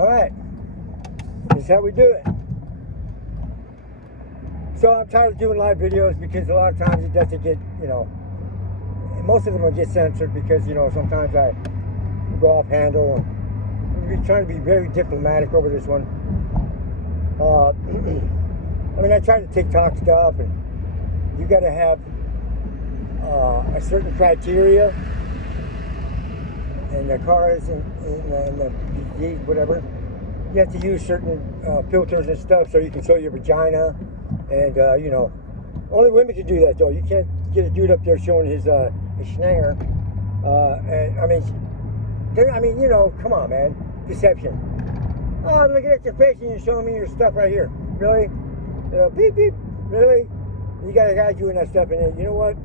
Alright, this is how we do it. So I'm tired of doing live videos because a lot of times it doesn't get, most of them will get censored because, sometimes I go off handle. And I'm trying to be very diplomatic over this one. I mean, I try to TikTok stuff, and you got to have a certain criteria, and the cars and the whatever. You have to use certain filters and stuff so you can show your vagina, and only women can do that though. You can't get a dude up there showing his schnanger. And I mean, come on, man, deception. Oh, I'm looking at your face and you're showing me your stuff right here. Really? Beep beep. Really? You got a guy doing that stuff, and you know what?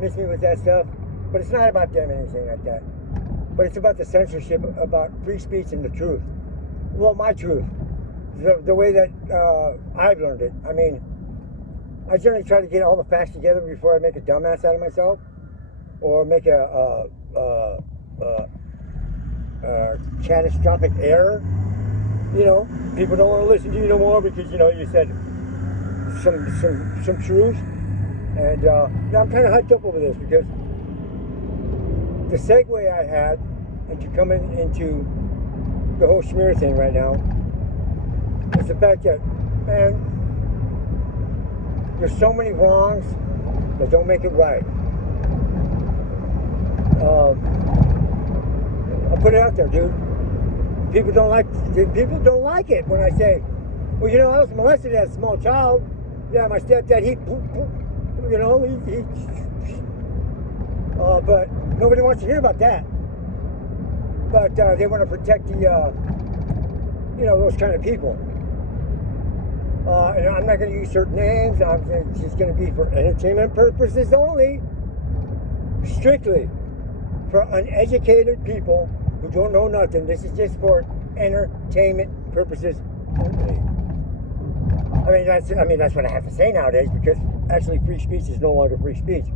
Miss me with that stuff. But it's not about them or anything like that. But it's about the censorship, about free speech and the truth. Well, my truth. The way that I've learned it. I mean, I generally try to get all the facts together before I make a dumbass out of myself. Or make a catastrophic error. People don't want to listen to you no more because, you said some truth. And now I'm kind of hyped up over this because the segue I had into coming into the whole schmear thing right now is the fact that, man, there's so many wrongs that don't make it right. I'll put it out there, dude. People don't like it when I say, well, I was molested as a small child. Yeah, my stepdad, but nobody wants to hear about that. But they want to protect the, those kind of people. And I'm not going to use certain names. It's just going to be for entertainment purposes only. Strictly for uneducated people who don't know nothing. This is just for entertainment purposes only. I mean that's what I have to say nowadays, because actually free speech is no longer free speech.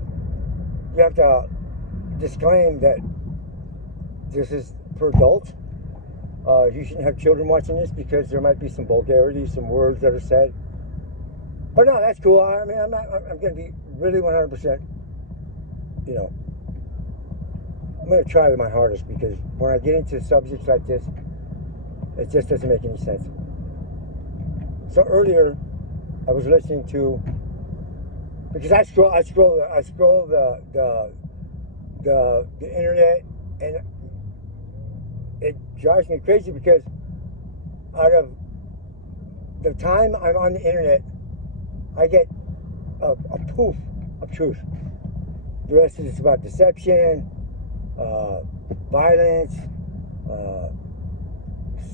You have to disclaim that this is for adults. You shouldn't have children watching this because there might be some vulgarity, some words that are said. But no, that's cool. I mean, I'm going to be really 100%, I'm going to try my hardest, because when I get into subjects like this, it just doesn't make any sense. So earlier, I was listening to, because I scroll the internet, and it drives me crazy because out of the time I'm on the internet, I get a poof of truth. The rest is about deception, violence,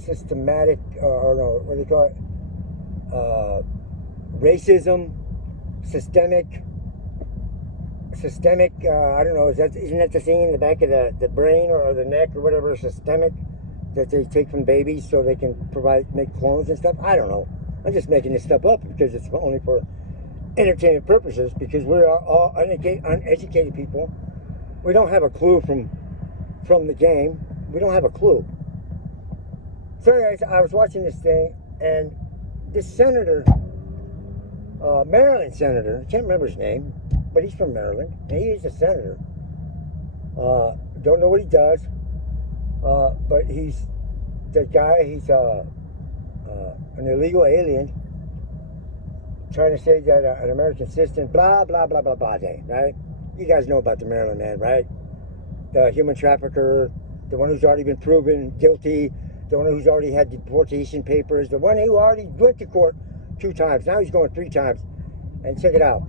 systematic, or no, what do they call it? Racism, systemic. I don't know. Isn't that the thing in the back of the brain or the neck or whatever? Systemic, that they take from babies so they can make clones and stuff. I don't know. I'm just making this stuff up because it's only for entertainment purposes. Because we are all uneducated people. We don't have a clue from the game. We don't have a clue. So anyways, I was watching this thing, and this senator, Maryland senator, I can't remember his name, but he's from Maryland, and he is a senator. Don't know what he does, but he's an illegal alien, trying to say that an American citizen, blah, blah, blah, blah, blah, right? You guys know about the Maryland man, right? The human trafficker, the one who's already been proven guilty, the one who's already had deportation papers, the one who already went to court 2 times. Now he's going 3 times. And check it out.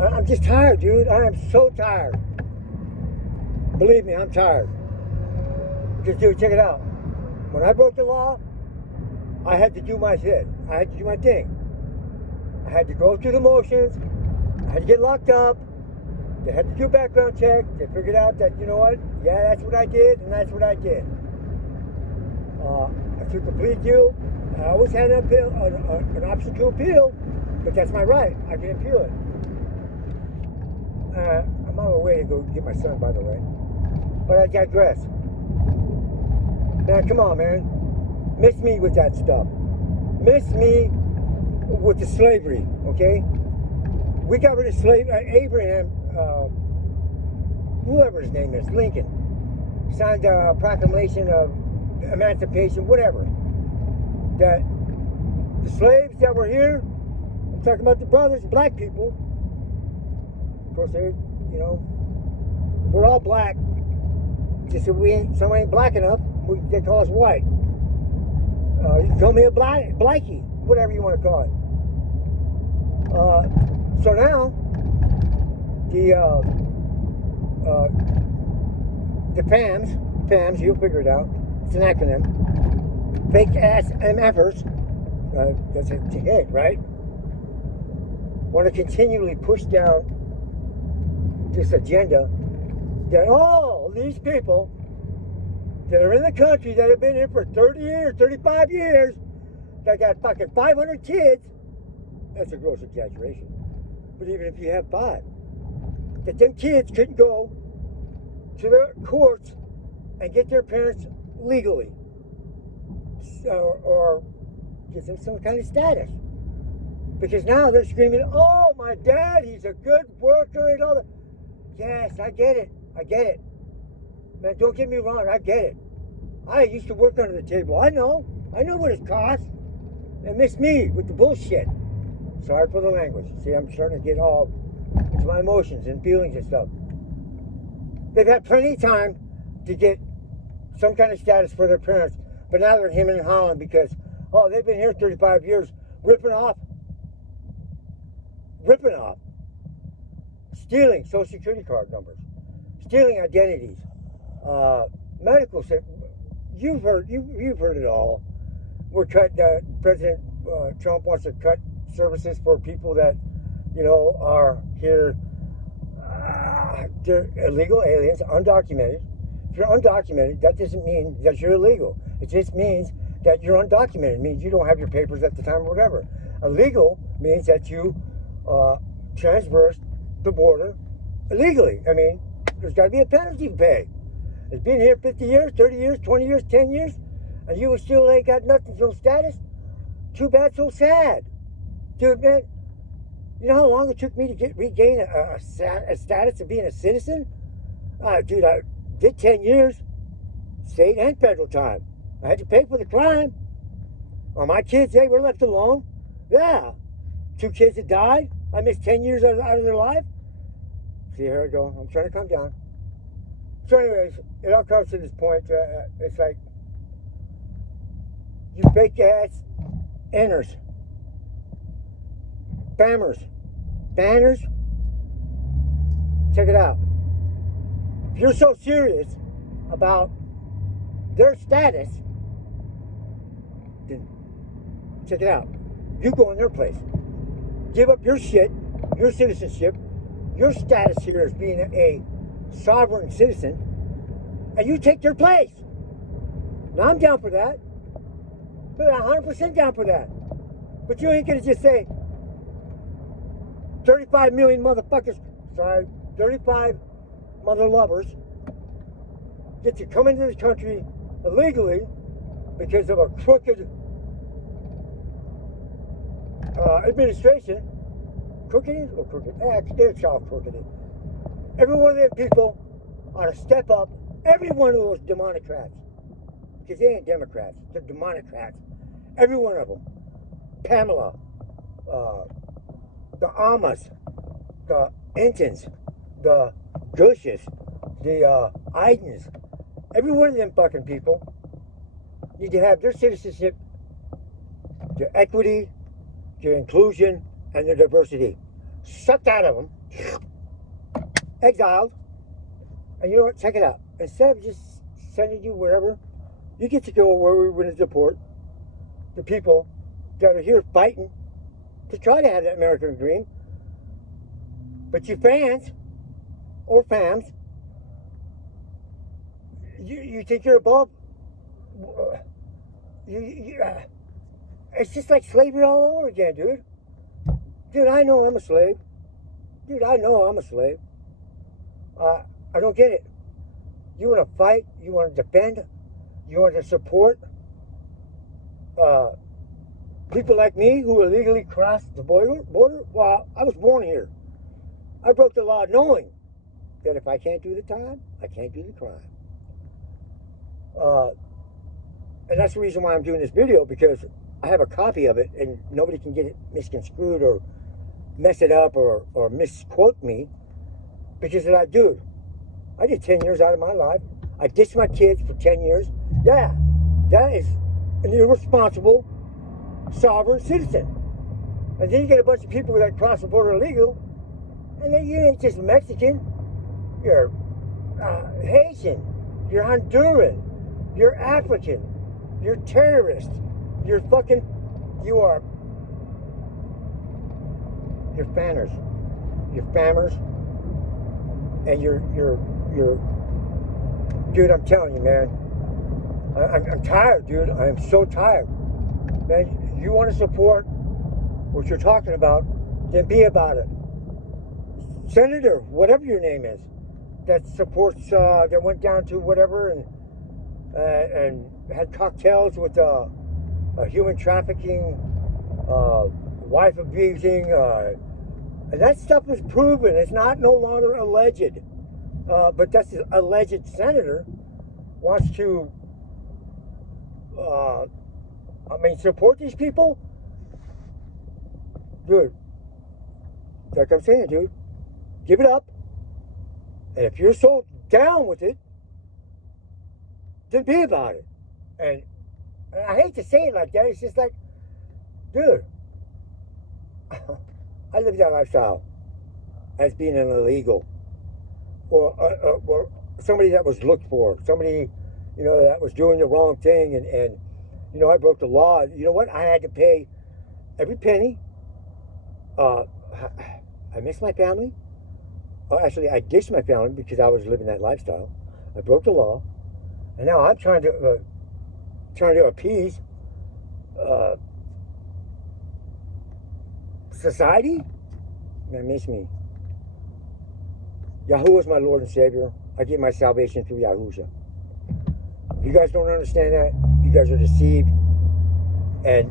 I'm just tired, dude. I am so tired. Believe me, I'm tired. Because, dude, check it out. When I broke the law, I had to do my shit. I had to do my thing. I had to go through the motions. I had to get locked up. They had to do a background check. They figured out that, you know what? Yeah, that's what I did, and that's what I did. I took a plea deal. I always had an option to appeal, but that's my right. I can appeal it. I'm on my way to go get my son, by the way. But I digress. Man, come on, man. Miss me with that stuff. Miss me with the slavery, okay? We got rid of slavery. Abraham, whoever his name is, Lincoln, signed a proclamation of emancipation, whatever. That the slaves that were here, I'm talking about the brothers, black people. Of course, they, you know, we're all black. Just if someone ain't black enough, they call us white. You can call me a blackie, whatever you want to call it. So now, the PAMs, you'll figure it out. It's an acronym. Fake ass MFers. That's a hit, right? Want to continually push down this agenda that all these people that are in the country that have been here for 30 years, 35 years, that got fucking 500 kids, that's a gross exaggeration. But even if you have 5, that them kids couldn't go to the courts and get their parents legally or get them some kind of status. Because now they're screaming, oh, my dad, he's a good worker and all that. Yes, I get it. I get it. Man, don't get me wrong, I get it. I used to work under the table. I know what it costs. And miss me with the bullshit. Sorry for the language. See, I'm starting to get all into my emotions and feelings and stuff. They've had plenty of time to get some kind of status for their parents, but now they're hemming and hawing because, oh, they've been here 35 years, ripping off, stealing Social Security card numbers, stealing identities, medical. You've heard it all. We're President Trump wants to cut services for people that, you know, are here. They're illegal aliens, undocumented. If you're undocumented, that doesn't mean that you're illegal. It just means that you're undocumented. It means you don't have your papers at the time or whatever. Illegal means that you transversed the border illegally. I mean, there's got to be a penalty to pay. It's been here 50 years, 30 years, 20 years, 10 years, and you still ain't got nothing, no status? Too bad, so sad. Dude, man, you know how long it took me to regain a status of being a citizen? Dude, I did 10 years, state and federal time. I had to pay for the crime. My kids, they were left alone. Yeah. 2 kids that died. I missed 10 years out of their life. See, here I go. I'm trying to calm down. So anyways, it all comes to this point. It's like, you fake ass inners, spammers, banners. Check it out. If you're so serious about their status, then check it out. You go in their place. Give up your shit, your citizenship, your status here as being a sovereign citizen, and you take their place. Now, I'm down for that. I'm 100% down for that. But you ain't gonna just say 35 million motherfuckers, 35 mother lovers get to come into this country illegally because of a crooked administration. Crooked or crooked? It's all crooked. Every one of them people ought to step up. Every one of those Democrats, because they ain't Democrats, they're Democrats. Every one of them. Pamela, the Amas, the Intons, the Gushes, the Idens. Every one of them fucking people need to have their citizenship, their equity, their inclusion, and their diversity sucked out of them, exiled. And you know what? Check it out. Instead of just sending you wherever, you get to go where we're going to deport the people that are here fighting to try to have that American dream. But you fans or fams, you think you're above. It's just like slavery all over again, dude. Dude, I know I'm a slave. I don't get it. You want to fight, you want to defend, You want to support people like me who illegally crossed the border? Well, I was born here. I broke the law knowing that if I can't do the time, I can't do the crime. And that's the reason why I'm doing this video, because I have a copy of it and nobody can get it misconstrued or mess it up or misquote me, because of that dude. I did 10 years out of my life. I ditched my kids for 10 years. Yeah, that is an irresponsible sovereign citizen. And then you get a bunch of people that cross the border illegal, and then you ain't just Mexican. You're Haitian. You're Honduran. You're African. You're terrorist. You're fanners. You're fammers. And you're dude, I'm telling you, man. I'm tired, dude. I am so tired. Man, you want to support what you're talking about, then be about it. Senator, whatever your name is, that supports, that went down to whatever and had cocktails with a human trafficking, wife abusing, and that stuff is proven. It's not no longer alleged. But that's the alleged senator wants to, support these people. Dude, like I'm saying, dude, give it up. And if you're so down with it, then be about it. And I hate to say it like that. It's just like, dude, I live that lifestyle as being an illegal, or somebody that was looked for, somebody, that was doing the wrong thing, and I broke the law. You know what? I had to pay every penny. I miss my family. Actually, I ditched my family because I was living that lifestyle. I broke the law, and now I'm trying to appease society. Man, miss me. Yahuwah is my Lord and Savior. I get my salvation through Yahusha. If you guys don't understand that, you guys are deceived. And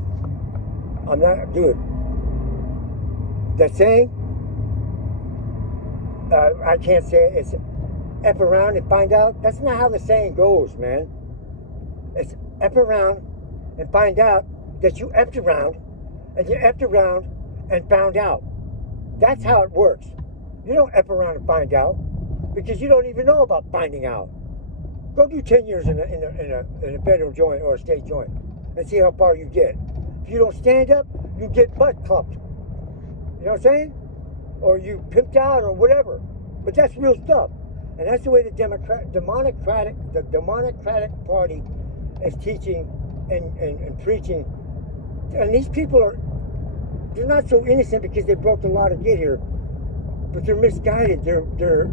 I'm not, dude. That saying, I can't say it. It's F around and find out. That's not how the saying goes, man. It's F around and find out that you effed around, and you effed around and found out. That's how it works. You don't F around and find out, because you don't even know about finding out. Go do 10 years in a federal joint or a state joint and see how far you get. If you don't stand up, you get butt clumped. You know what I'm saying? Or you pimped out or whatever. But that's real stuff. And that's the way the Democratic Party is teaching and preaching. And these people they're not so innocent because they broke the law to get here. But they're misguided. They're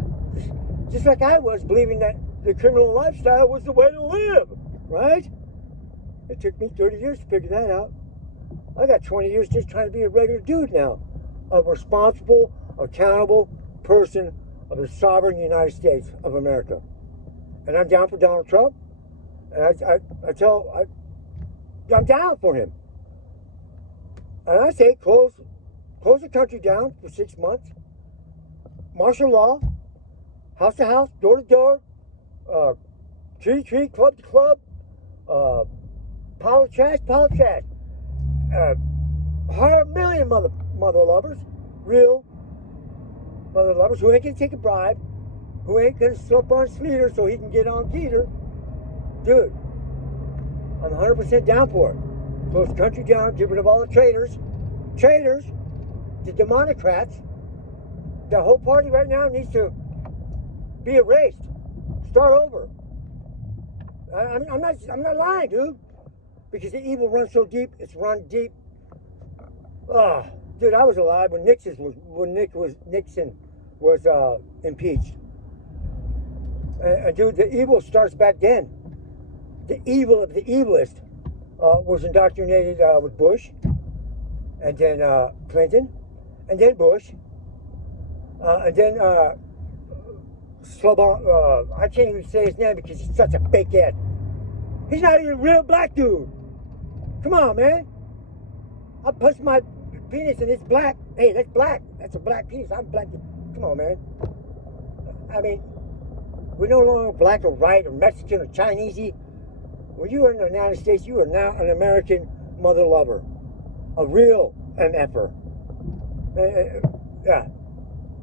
just like I was, believing that the criminal lifestyle was the way to live, right? It took me 30 years to figure that out. I got 20 years just trying to be a regular dude now. A responsible, accountable person of the sovereign United States of America. And I'm down for Donald Trump. And I'm down for him. And I say close the country down for 6 months. Martial law, house to house, door to door, tree to tree, club to club, pile of trash. Hire 1 million mother lovers, real mother lovers, who ain't gonna take a bribe, who ain't gonna slip on Sleater so he can get on Geeter. Dude, I'm 100% down for it. Close the country down, get rid of all the traitors, the Democrats. The whole party right now needs to be erased. Start over. I'm not lying, dude. Because the evil runs so deep, it's run deep. Oh, dude, I was alive when Nixon was impeached. Dude, the evil starts back then. The evil of the evilest was indoctrinated with Bush, and then Clinton, and then Bush, and then Slobodan. I can't even say his name because he's such a fake ass He's not even a real black dude. Come on, man. I punched my penis and it's black. Hey, that's black. That's a black penis. I'm black. Come on, man. I mean, we're no longer black or white or Mexican or Chinesey. When you are in the United States, you are now an American mother lover. A real MFer. Yeah.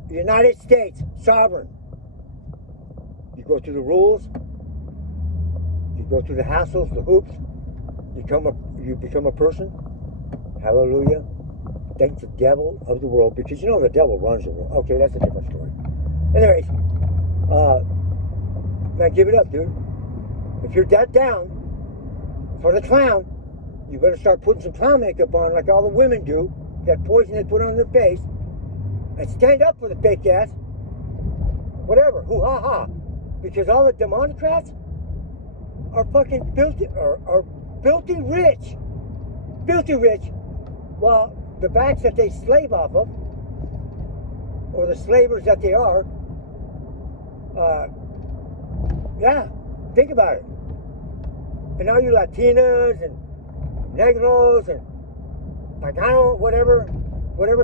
The United States, sovereign. You go through the rules. You go through the hassles, the hoops. You become a person. Hallelujah. Thank the devil of the world, because you know the devil runs the world. Okay, that's a different story. Anyways, man, give it up, dude. If you're that down for the clown, you better start putting some clown makeup on like all the women do, that poison they put on their face, and stand up for the fake ass. Whatever, hoo-ha-ha. Because all the Democrats are fucking filthy, are filthy rich. Filthy rich. While the backs that they slave off of, or the slavers that they are, yeah, think about it. And now you Latinas and Negros and Pagano, whatever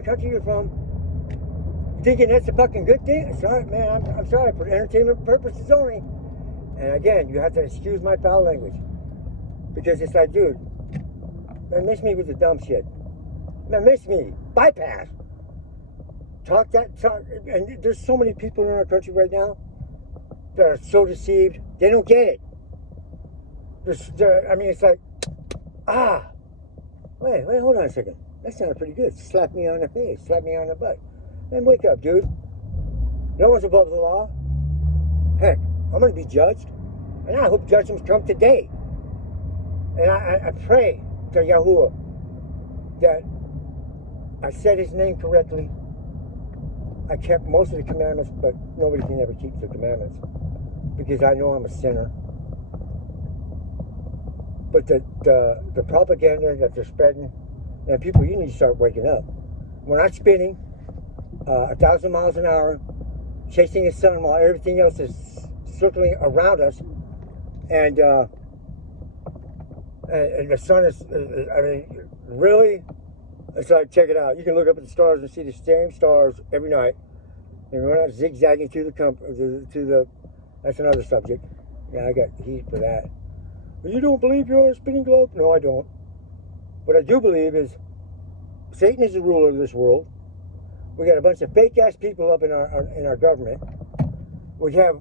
country you're from, thinking that's a fucking good thing. Sorry, man, I'm sorry, for entertainment purposes only. And again, you have to excuse my foul language. Because it's like, dude, man, miss me with the dumb shit. Man, miss me. Bypass. Talk, and there's so many people in our country right now that are so deceived. They don't get it. I mean, it's like, wait, hold on a second. That sounded pretty good. Slap me on the face. Slap me on the butt. Man, wake up, dude. No one's above the law. Heck, I'm going to be judged. And I hope judgments come today. And I pray to Yahuwah that I said his name correctly. I kept most of the commandments, but nobody can ever keep the commandments. Because I know I'm a sinner. But the propaganda that they're spreading, and people, you need to start waking up. We're not spinning 1,000 miles an hour, chasing the sun while everything else is circling around us, and the sun is, I mean, really, it's like, check it out. You can look up at the stars and see the same stars every night, and we're not zigzagging to the, that's another subject. Yeah, I got heat for that. But you don't believe you're on a spinning globe? No, I don't. What I do believe is Satan is the ruler of this world. We got a bunch of fake ass people up in our government. We have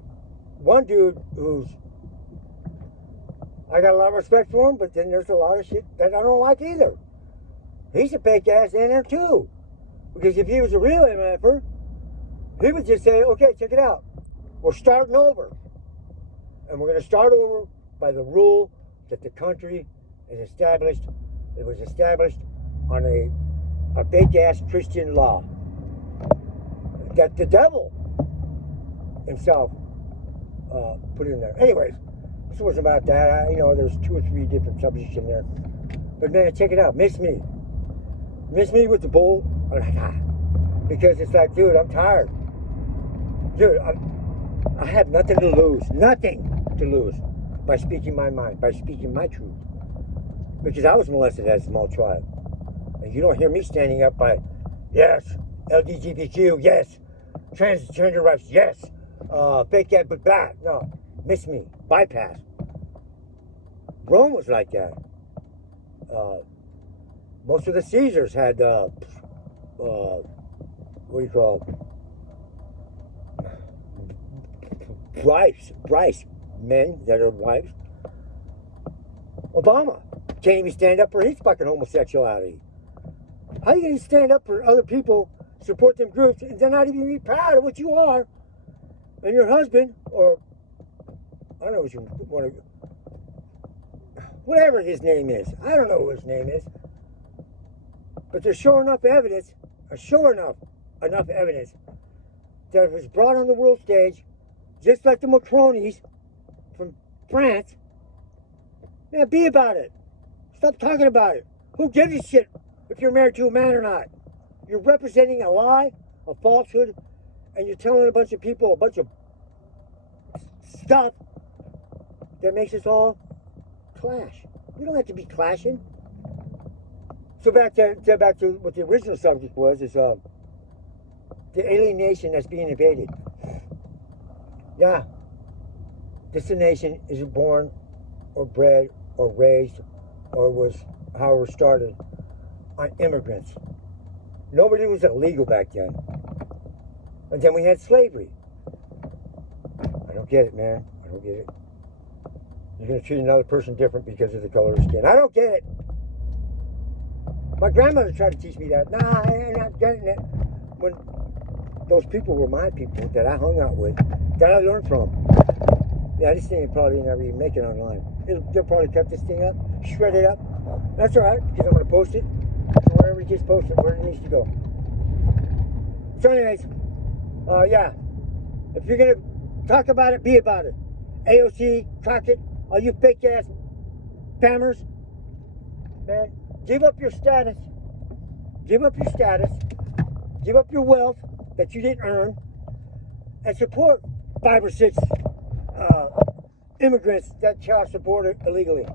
one dude who's, I got a lot of respect for him, but then there's a lot of shit that I don't like either. He's a fake ass in there too. Because if he was a real MFer, he would just say, okay, check it out. We're starting over. And we're going to start over by the rule that the country is established. It was established on a fake ass Christian law that the devil himself put in there. Anyways, this wasn't about that. You know, there's 2 or 3 different subjects in there. But man, check it out. Miss me with the bull. Because it's like, dude, I'm tired. Dude, I have nothing to lose. Nothing to lose by speaking my mind, by speaking my truth. Because I was molested as a small child. And you don't hear me standing up by, yes, LGBTQ, yes, transgender rights, yes, fake that, but back. No, miss me, bypass. Rome was like that. Most of the Caesars had, what do you call it? Wives, men that are wives. Obama can't even stand up for his fucking homosexuality. How are you going to stand up for other people, support them groups, and they're not even be proud of what you are? And your husband, or I don't know what you want to, whatever his name is. I don't know what his name is. But there's sure enough evidence that it was brought on the world stage, just like the Macronis from France. Now be about it. Stop talking about it. Who gives a shit if you're married to a man or not? You're representing a lie, a falsehood, and you're telling a bunch of people a bunch of stuff that makes us all clash. We don't have to be clashing. So back to what the original subject was, is the alien nation that's being invaded. Yeah, this nation isn't born or bred or raised or was however started on immigrants. Nobody was illegal back then. And then we had slavery. I don't get it, man. I don't get it. You're going to treat another person different because of the color of skin. I don't get it. My grandmother tried to teach me that. Nah, I'm not getting it. When those people were my people that I hung out with, that I learned from. Yeah, this thing probably never even make it online. They'll probably cut this thing up, shred it up. That's all right, because I'm going to post it to wherever it gets posted, where it needs to go. So anyways, yeah. If you're going to talk about it, be about it. AOC, Crockett, all you fake ass spammers, man, give up your status. Give up your status. Give up your wealth that you didn't earn. And support 5 or 6 immigrants that child supported illegally.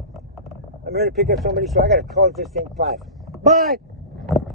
I'm here to pick up somebody, so I got to call this thing 5. Bye!